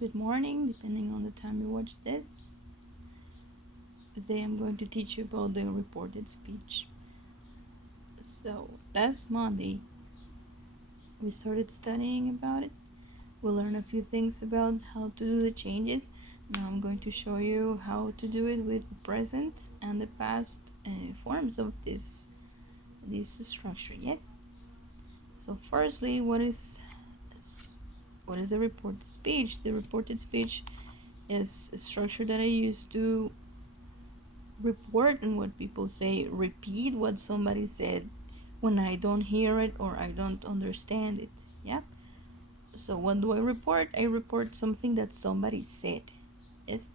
good morning, depending on the time you watch this. Today I'm going to teach you about the reported speech. So, last Monday, we started studying about it. We learned a few things about how to do the changes. Now I'm going to show you how to do it with the present and the past forms of this structure. Yes. So, firstly, what is the reported speech? The reported speech is a structure that I use to report on what people say, repeat what somebody said when I don't hear it or I don't understand it. Yeah. So what do I report? I report something that somebody said. Yes.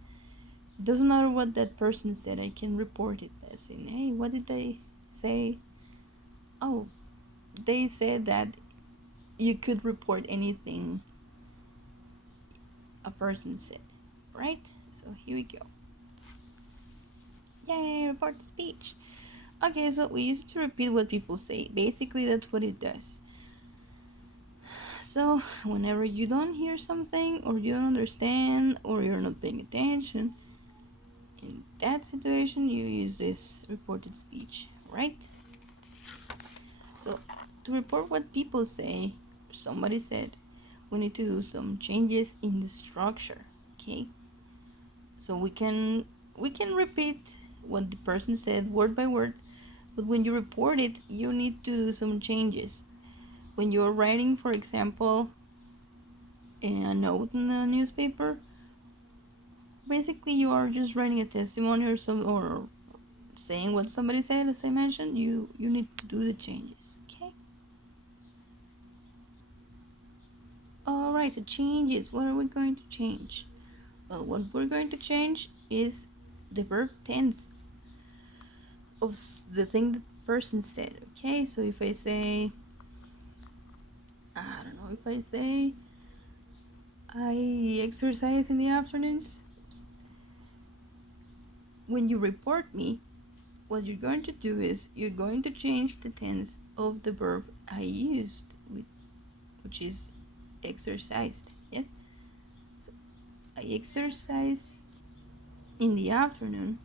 It doesn't matter what that person said. I can report it as in, hey, what did they say? Oh, they said that you could report anything a person said, right? So here we go. Yay, report the speech. Okay, so we use it to repeat what people say. Basically, that's what it does. So, whenever you don't hear something, or you don't understand, or you're not paying attention, in that situation, you use this reported speech, right? So, to report what people say, somebody said, we need to do some changes in the structure, okay? So we can repeat what the person said word by word, but when you report it, you need to do some changes. When you're writing, for example, a note in a newspaper, basically you are just writing a testimony or saying what somebody said. As I mentioned, you need to do the changes. Okay. All right. The changes. What are we going to change? Well, what we're going to change is the verb tense of the thing the person said. Okay. So if I say, I don't know, if I say I exercise in the afternoons, when you report me, what you're going to do is you're going to change the tense of the verb I used, which is exercised. Yes? So I exercise in the afternoon.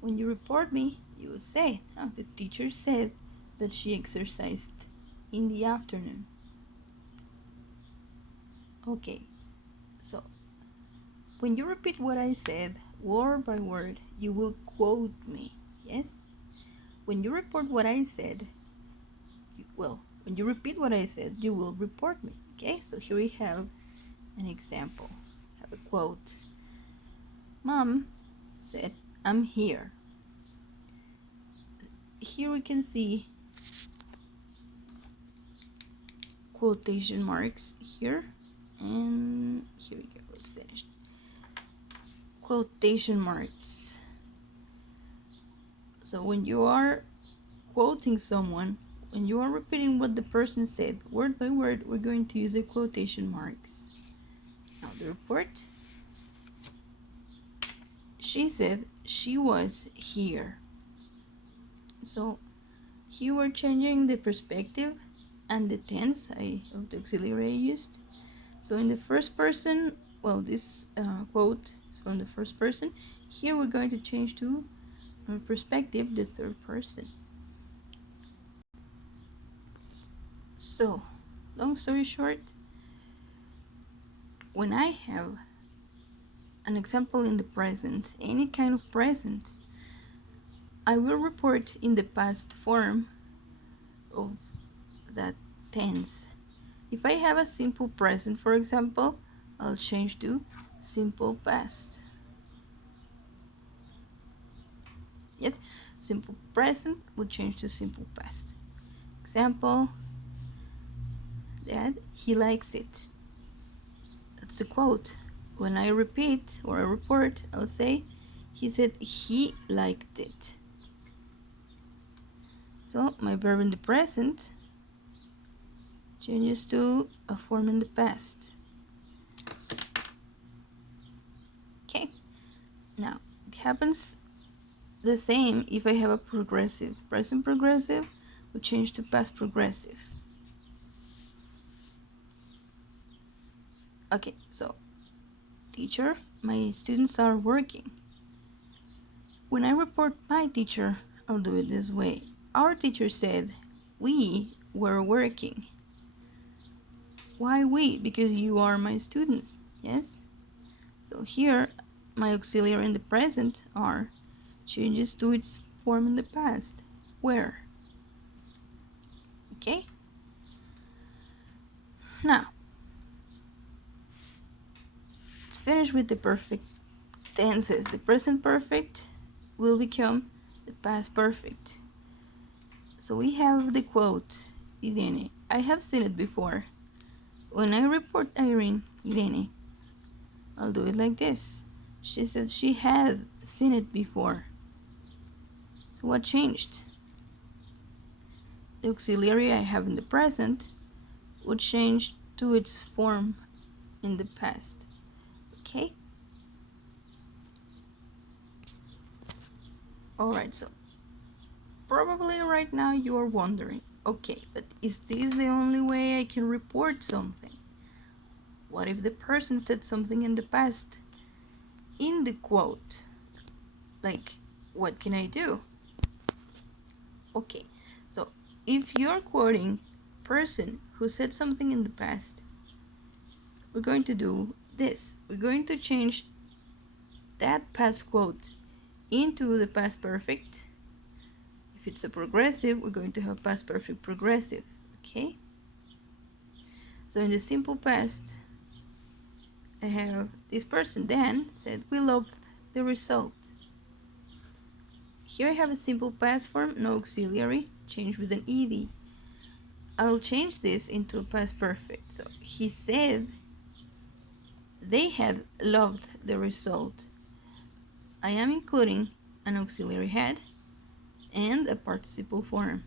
When you report me, you will say, oh, the teacher said that she exercised in the afternoon. Okay, so when you repeat what I said word by word, you will quote me. Yes? When you report what I said, when you repeat what I said, you will report me. Okay, so here we have an example. I have a quote. Mom said, I'm here. Here we can see quotation marks here, and here we go. It's finished. Quotation marks. So when you are quoting someone, when you are repeating what the person said word by word, we're going to use the quotation marks. Now the report. She said she was here. So here we're changing the perspective and the tense of the auxiliary I used. So in the first person, well, this quote is from the first person. Here we're going to change to perspective, the third person. So, long story short, when I have an example in the present, any kind of present, I will report in the past form of that tense. If I have a simple present, for example, I'll change to simple past. Yes, simple present will change to simple past. Example, Dad, he likes it. That's the quote. When I repeat or I report, I'll say, he said he liked it. So my verb in the present changes to a form in the past. Okay, now it happens the same if I have a progressive. Present progressive will change to past progressive. Okay, so Teacher, my students are working. When I report my teacher, I'll do it this way. Our teacher said we were working. Why we? Because you are my students, yes? So here, my auxiliary in the present are changes to its form in the past. Where? Okay? Now, let's finish with the perfect tenses. The present perfect will become the past perfect. So we have the quote, Irene. I have seen it before. When I report Irene, I'll do it like this. She said she had seen it before. So what changed? The auxiliary I have in the present would change to its form in the past. Okay? Alright, so probably right now you are wondering, okay, but is this the only way I can report something? What if the person said something in the past in the quote? Like, what can I do? Okay, so if you're quoting person who said something in the past, we're going to do this. We're going to change that past quote into the past perfect. If it's a progressive, we're going to have past perfect progressive, okay? So in the simple past, I have this person, Dan, said we loved the result. Here I have a simple past form, no auxiliary, change with an ed. I will change this into a past perfect. So he said they had loved the result. I am including an auxiliary had and a participle form.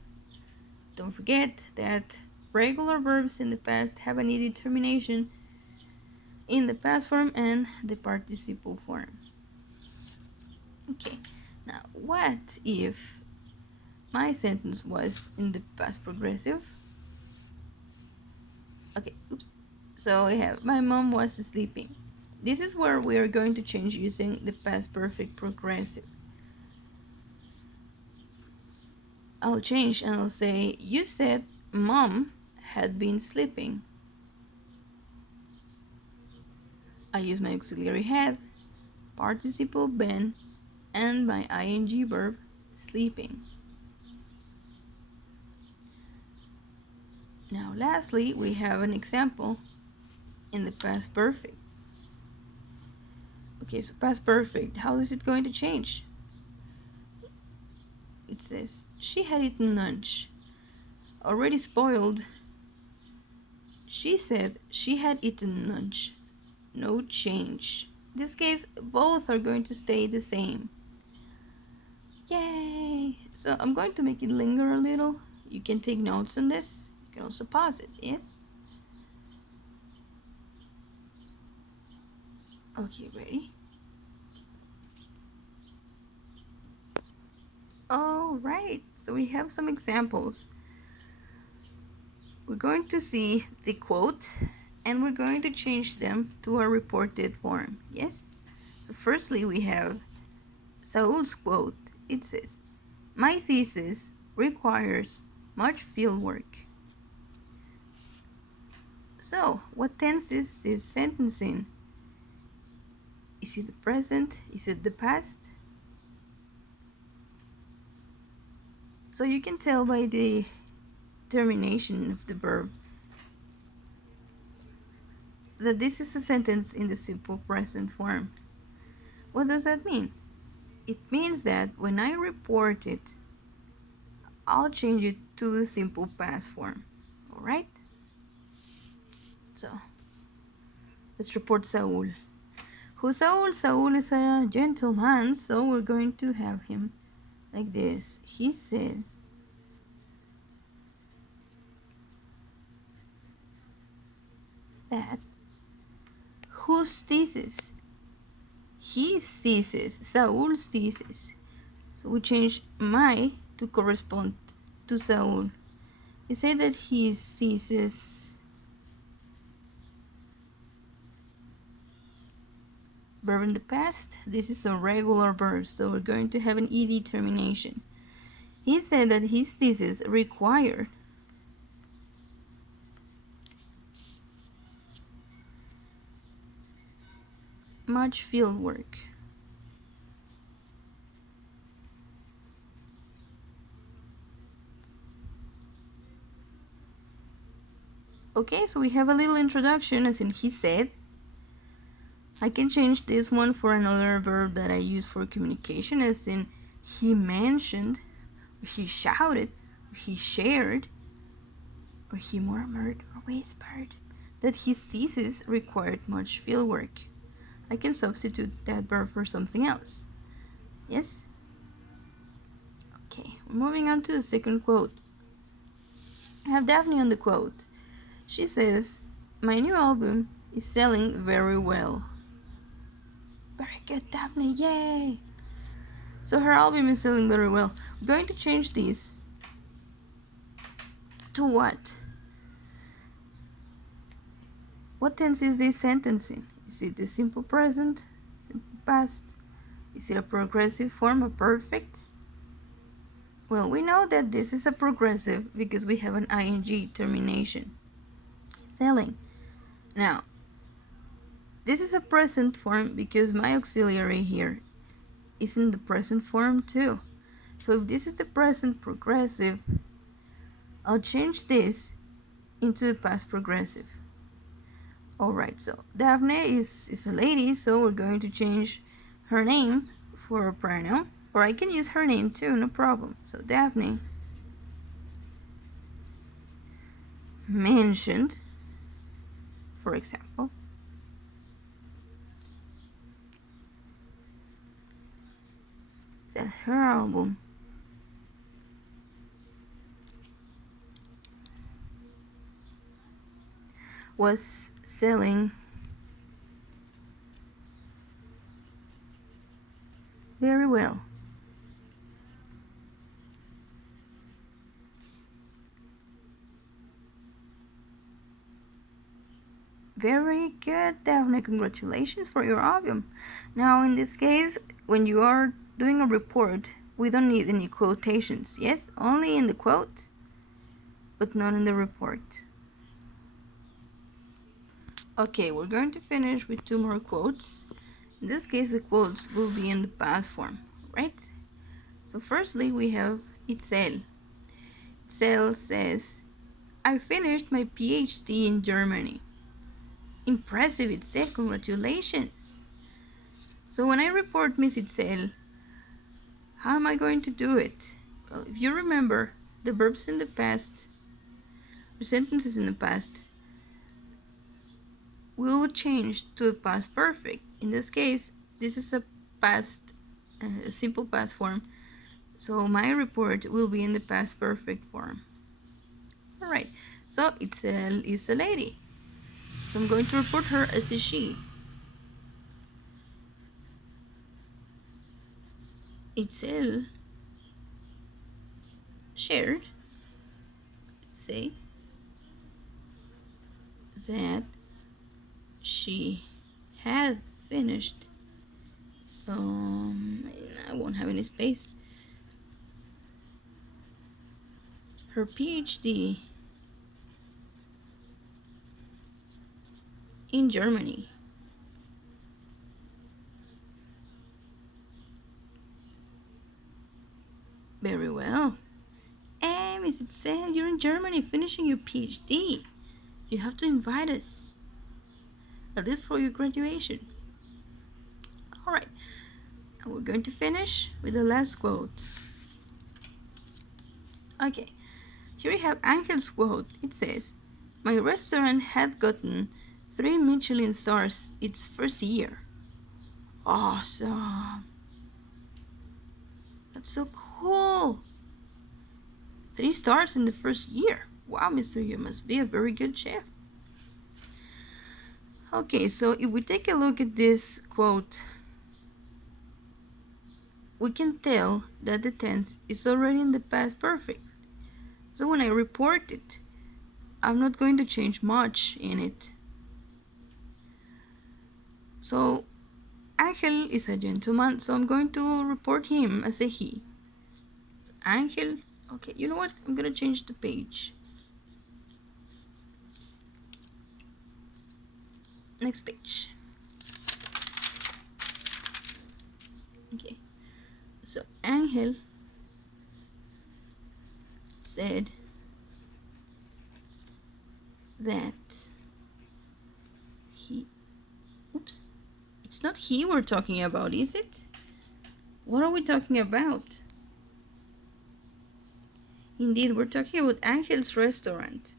Don't forget that regular verbs in the past have an ed termination in the past form and the participle form. Okay, now what if my sentence was in the past progressive? Okay, oops. So I have my mom was sleeping. This is where we are going to change using the past perfect progressive. I'll change and I'll say, you said mom had been sleeping. I use my auxiliary had, participle been, and my ing verb sleeping. Now lastly, we have an example in the past perfect. Okay, so past perfect, how is it going to change? It says, she had eaten lunch. Already spoiled. She said she had eaten lunch. No change. In this case, both are going to stay the same. Yay! So I'm going to make it linger a little. You can take notes on this. You can also pause it, yes? Okay, ready? Alright, so we have some examples. We're going to see the quote and we're going to change them to a reported form, yes? So firstly we have Saul's quote. It says, my thesis requires much field work. So, what tense is this sentence in? Is it the present? Is it the past? So you can tell by the termination of the verb that this is a sentence in the simple present form. What does that mean? It means that when I report it, I'll change it to the simple past form. Alright? So, let's report Saul. Who's Saul? Saul is a gentleman, so we're going to have him like this. He said, that whose thesis? His thesis, Saul's thesis. So we change my to correspond to Saul. We say that his thesis Verb in the past, this is a regular verb, so we're going to have an ed termination. He said that his thesis required much field work. Okay, so we have a little introduction, as in he said. I can change this one for another verb that I use for communication, as in he mentioned, or he shouted, or he shared, or he murmured or whispered that his thesis required much field work. I can substitute that verb for something else. Yes? Okay, we're moving on to the second quote. I have Daphne on the quote. She says, "My new album is selling very well." Very good, Daphne, yay! So her album is selling very well. We're going to change this to what? What tense is this sentence in? Is it the simple present, simple past? Is it a progressive form, a perfect? Well, we know that this is a progressive because we have an ing termination. Selling. Now, this is a present form because my auxiliary here is in the present form too. So if this is the present progressive, I'll change this into the past progressive. Alright, so Daphne is a lady, so we're going to change her name for a pronoun. Or I can use her name too, no problem. So Daphne mentioned, for example, that her album was selling very well. Very good, Daphne. Congratulations for your album. Now, in this case, when you are doing a report, we don't need any quotations. Yes, only in the quote, but not in the report. Okay, we're going to finish with two more quotes. In this case, the quotes will be in the past form, right? So firstly, we have Itzel. Itzel says, "I finished my PhD in Germany." Impressive, Itzel, congratulations. So when I report Miss Itzel, how am I going to do it? Well, if you remember, the verbs in the past, or sentences in the past, will change to a past perfect. In this case, this is a past, a simple past form, so my report will be in the past perfect form. Alright, so Itzel is a lady, so I'm going to report her as a she. Itzel shared, let's say, that she had finished, I won't have any space, her PhD in Germany. Very well. Hey, Miss Itzel, you're in Germany finishing your PhD. You have to invite us, at least for your graduation. Alright, and we're going to finish with the last quote. Okay, here we have Angel's quote. It says, "My restaurant had gotten 3 Michelin stars its first year." Awesome. That's so cool. 3 stars in the first year. Wow, mister, you must be a very good chef. Okay, so if we take a look at this quote, we can tell that the tense is already in the past perfect. So when I report it, I'm not going to change much in it. So Angel is a gentleman, so I'm going to report him as a he. So Angel, okay, you know what? I'm gonna change the page. Next page. Okay, so Angel said that he, oops, it's not he we're talking about, is it? What are we talking about? Indeed, we're talking about Angel's restaurant.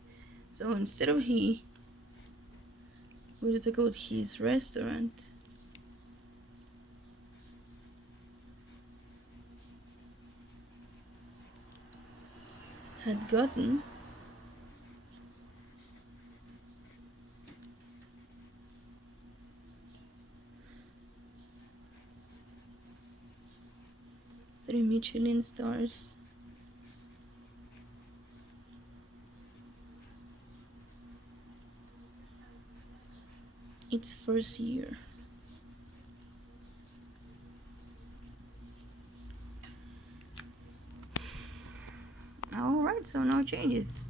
So instead of he, we're going to talk about his restaurant. Had gotten three Michelin stars. Its first year. Alright, so no changes.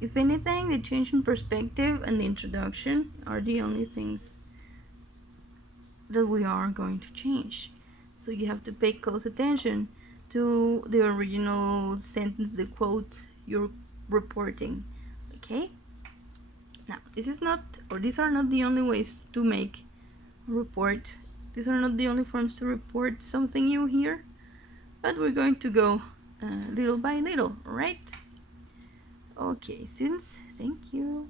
If anything, the change in perspective and the introduction are the only things that we are going to change. So you have to pay close attention to the original sentence, the quote you're reporting. Okay? Now, this is not, or these are not the only ways to make a report. These are not the only forms to report something new here, but we're going to go little by little, alright? Okay, students, thank you.